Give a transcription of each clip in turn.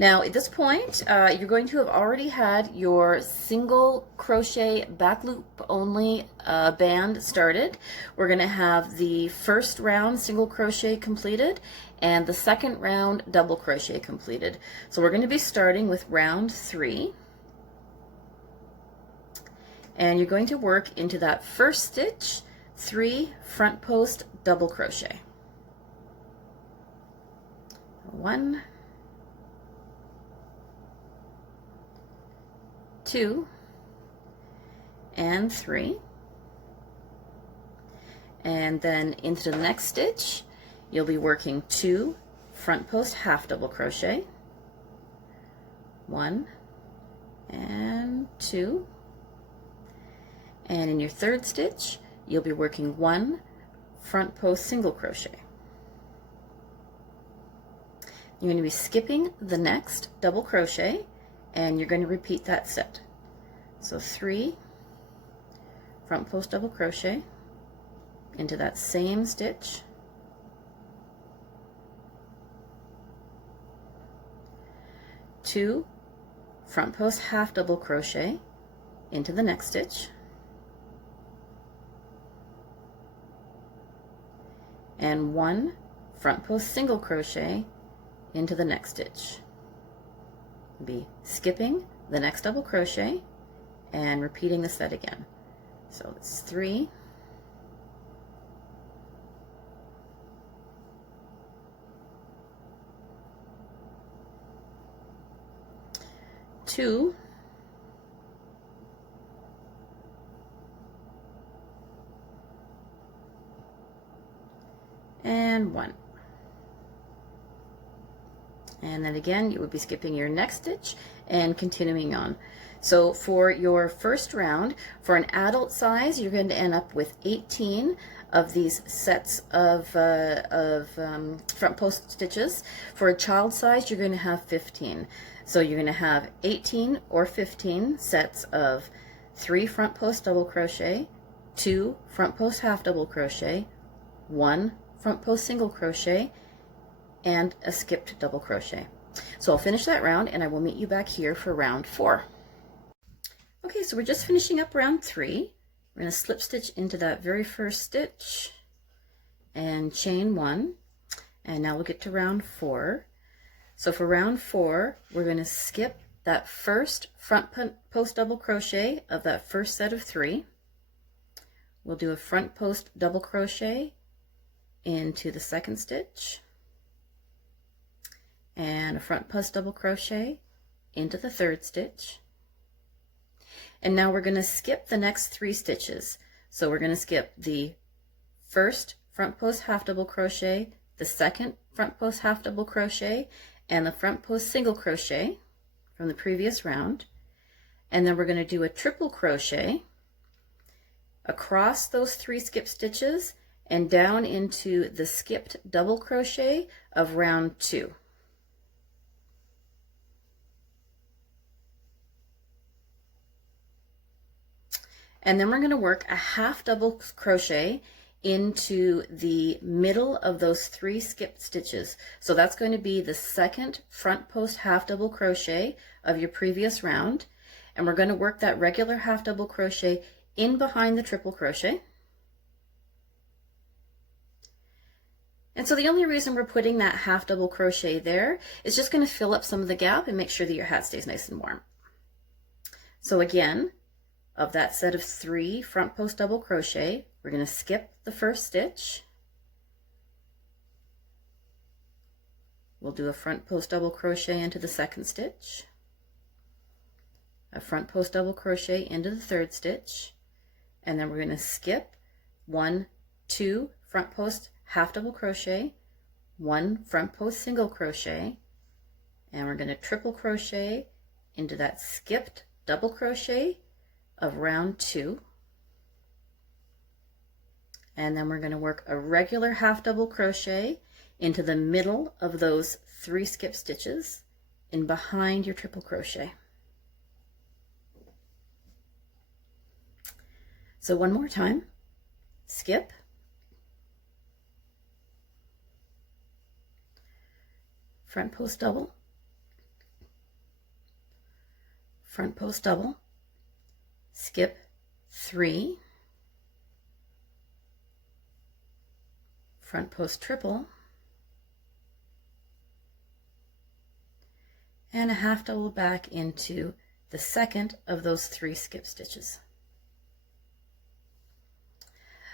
Now at this point, you're going to have already had your single crochet back loop only band started. We're going to have the first round single crochet completed and the second round double crochet completed. So we're going to be starting with round 3. And you're going to work into that first stitch 3 front post double crochet. 1, 2, and 3, and then into the next stitch you'll be working 2 front post half double crochet, 1 and 2, and in your third stitch you'll be working 1 front post single crochet. You're going to be skipping the next double crochet and you're going to repeat that set. So 3 front post double crochet into that same stitch, 2 front post half double crochet into the next stitch, and 1 front post single crochet into the next stitch. Be skipping the next double crochet and repeating the set again. So it's 3, 2, and 1. And then again you would be skipping your next stitch and continuing on. So for your first round, for an adult size, you're going to end up with 18 of these sets of front post stitches. For a child size, you're going to have 15. So you're going to have 18 or 15 sets of 3 front post double crochet, 2 front post half double crochet, 1 front post single crochet, and a skipped double crochet. So I'll finish that round and I will meet you back here for round 4. Okay, so we're just finishing up round 3. We're going to slip stitch into that very first stitch and chain 1, and now we'll get to round 4. So for round 4, we're going to skip that first front post double crochet of that first set of 3. We'll do a front post double crochet into the second stitch, and a front post double crochet into the third stitch. And now we're going to skip the next 3 stitches. So we're going to skip the first front post half double crochet, the second front post half double crochet, and the front post single crochet from the previous round. And then we're going to do a triple crochet across those 3 skip stitches and down into the skipped double crochet of round 2. And then we're going to work a half double crochet into the middle of those 3 skipped stitches. So that's going to be the second front post half double crochet of your previous round. And we're going to work that regular half double crochet in behind the triple crochet. And so the only reason we're putting that half double crochet there is just going to fill up some of the gap and make sure that your hat stays nice and warm. So again, of that set of 3 front post double crochet, we're going to skip the first stitch. We'll do a front post double crochet into the second stitch, a front post double crochet into the third stitch, and then we're going to skip 1, 2 front post half double crochet, 1 front post single crochet, and we're going to triple crochet into that skipped double crochet of round 2, and then we're going to work a regular half double crochet into the middle of those 3 skip stitches in behind your triple crochet. So one more time, skip, front post double, front post double, skip 3, front post triple, and a half double back into the second of those 3 skip stitches.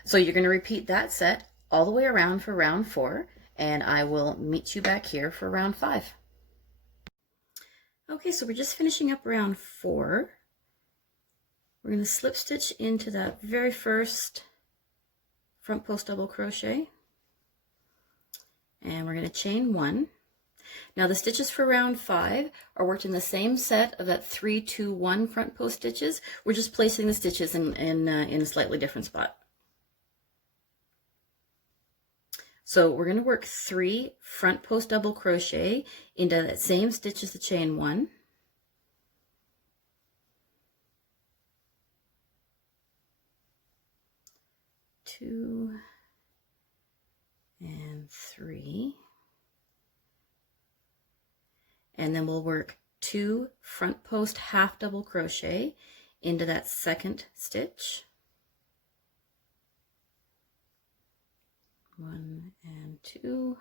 So you're going to repeat that set all the way around for round 4, and I will meet you back here for round 5. Okay, so we're just finishing up round 4. We're going to slip stitch into that very first front post double crochet, and we're going to chain 1. Now the stitches for round 5 are worked in the same set of that 3, 2, 1 front post stitches. We're just placing the stitches in a slightly different spot. So we're going to work 3 front post double crochet into that same stitch as the chain 1. Two and 3. And then we'll work 2 front post half double crochet into that second stitch. 1 and 2.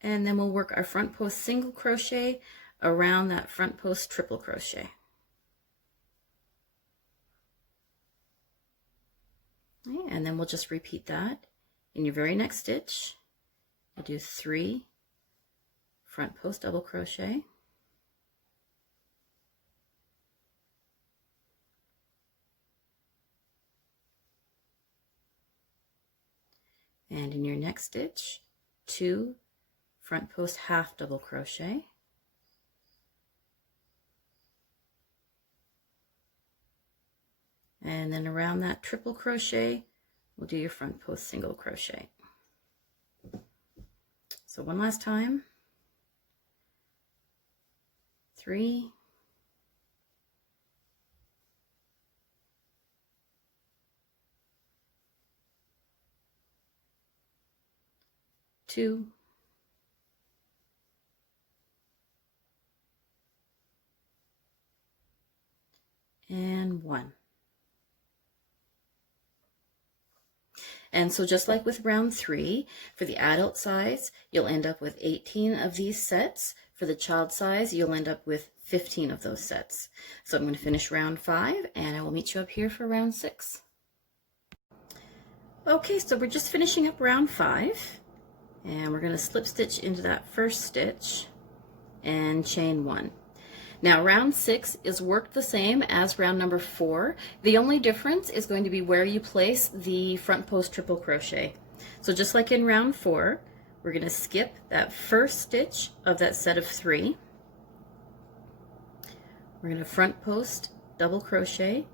And then we'll work our front post single crochet around that front post triple crochet. Okay, and then we'll just repeat that in your very next stitch. You'll do 3 front post double crochet, and in your next stitch 2 front post half double crochet, and then around that triple crochet we'll do your front post single crochet. So one last time. 3, 2, and 1. And so just like with round 3, for the adult size, you'll end up with 18 of these sets. For the child size, you'll end up with 15 of those sets. So I'm going to finish round 5, and I will meet you up here for round 6. Okay, so we're just finishing up round 5, and we're going to slip stitch into that first stitch and chain 1. Now round 6 is worked the same as round number 4. The only difference is going to be where you place the front post triple crochet. So just like in round 4, we're going to skip that first stitch of that set of 3. We're going to front post double crochet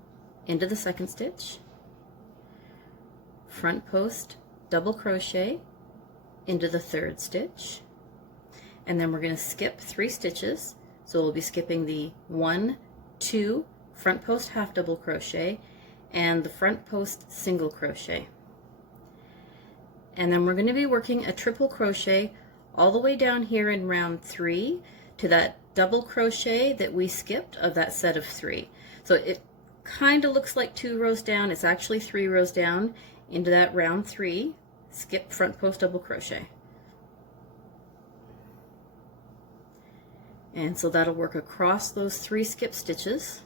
into the second stitch, front post double crochet into the third stitch, and then we're going to skip 3 stitches. So we'll be skipping the 1, 2 front post half double crochet and the front post single crochet. And then we're going to be working a triple crochet all the way down here in round 3 to that double crochet that we skipped of that set of 3. So it kind of looks like 2 rows down. It's actually 3 rows down into that round 3. Skip front post double crochet. And so that'll work across those 3 skip stitches.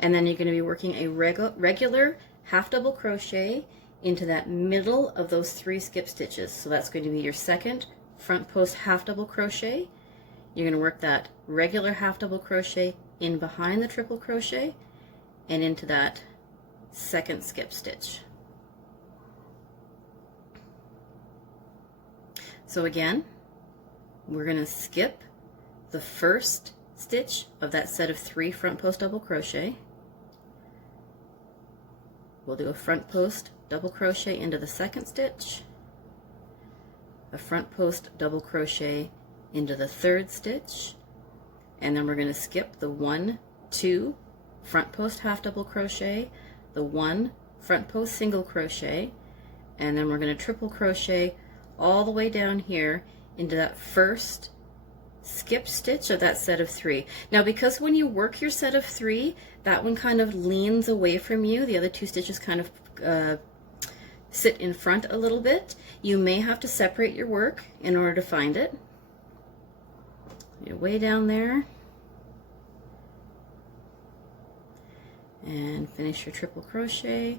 And then you're going to be working a regular half double crochet into that middle of those 3 skip stitches. So that's going to be your second front post half double crochet. You're going to work that regular half double crochet in behind the triple crochet and into that second skip stitch. So again, we're going to skip the first stitch of that set of 3 front post double crochet. We'll do a front post double crochet into the second stitch, a front post double crochet into the third stitch, and then we're going to skip the 1, 2 front post half double crochet, the 1 front post single crochet, and then we're going to triple crochet all the way down here into that first skip stitch of that set of 3. Now because when you work your set of 3, that one kind of leans away from you, the other 2 stitches kind of sit in front a little bit, you may have to separate your work in order to find it. You're way down there, and finish your triple crochet,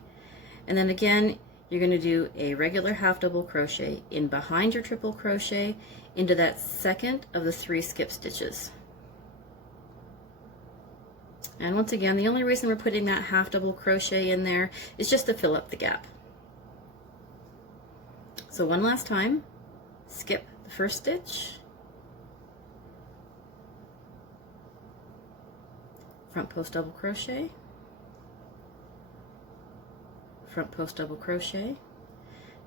and then again you're going to do a regular half double crochet in behind your triple crochet into that second of the 3 skip stitches. And once again, the only reason we're putting that half double crochet in there is just to fill up the gap. So one last time, skip the first stitch, front post double crochet, front post double crochet,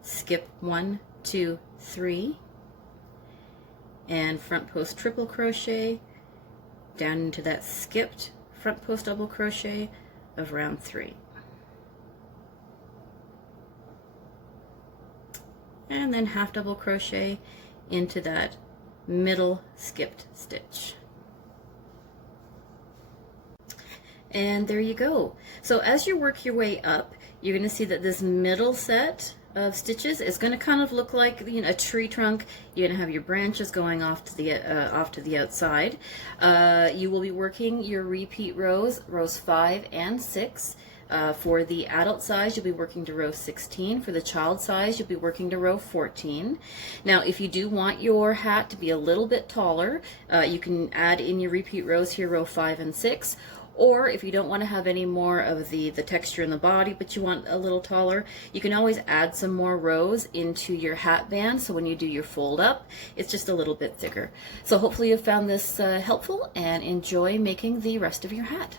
skip 1, 2, 3, and front post triple crochet down into that skipped front post double crochet of round 3. And then half double crochet into that middle skipped stitch. And there you go. So as you work your way up, you're going to see that this middle set of stitches is going to kind of look like, you know, a tree trunk. You're going to have your branches going off to the outside. You will be working your repeat rows 5 and 6. For the adult size, you'll be working to row 16. For the child size, you'll be working to row 14. Now, if you do want your hat to be a little bit taller, you can add in your repeat rows here, row 5 and 6. Or if you don't want to have any more of the texture in the body, but you want a little taller, you can always add some more rows into your hat band, so when you do your fold up, it's just a little bit thicker. So hopefully you found this helpful, and enjoy making the rest of your hat.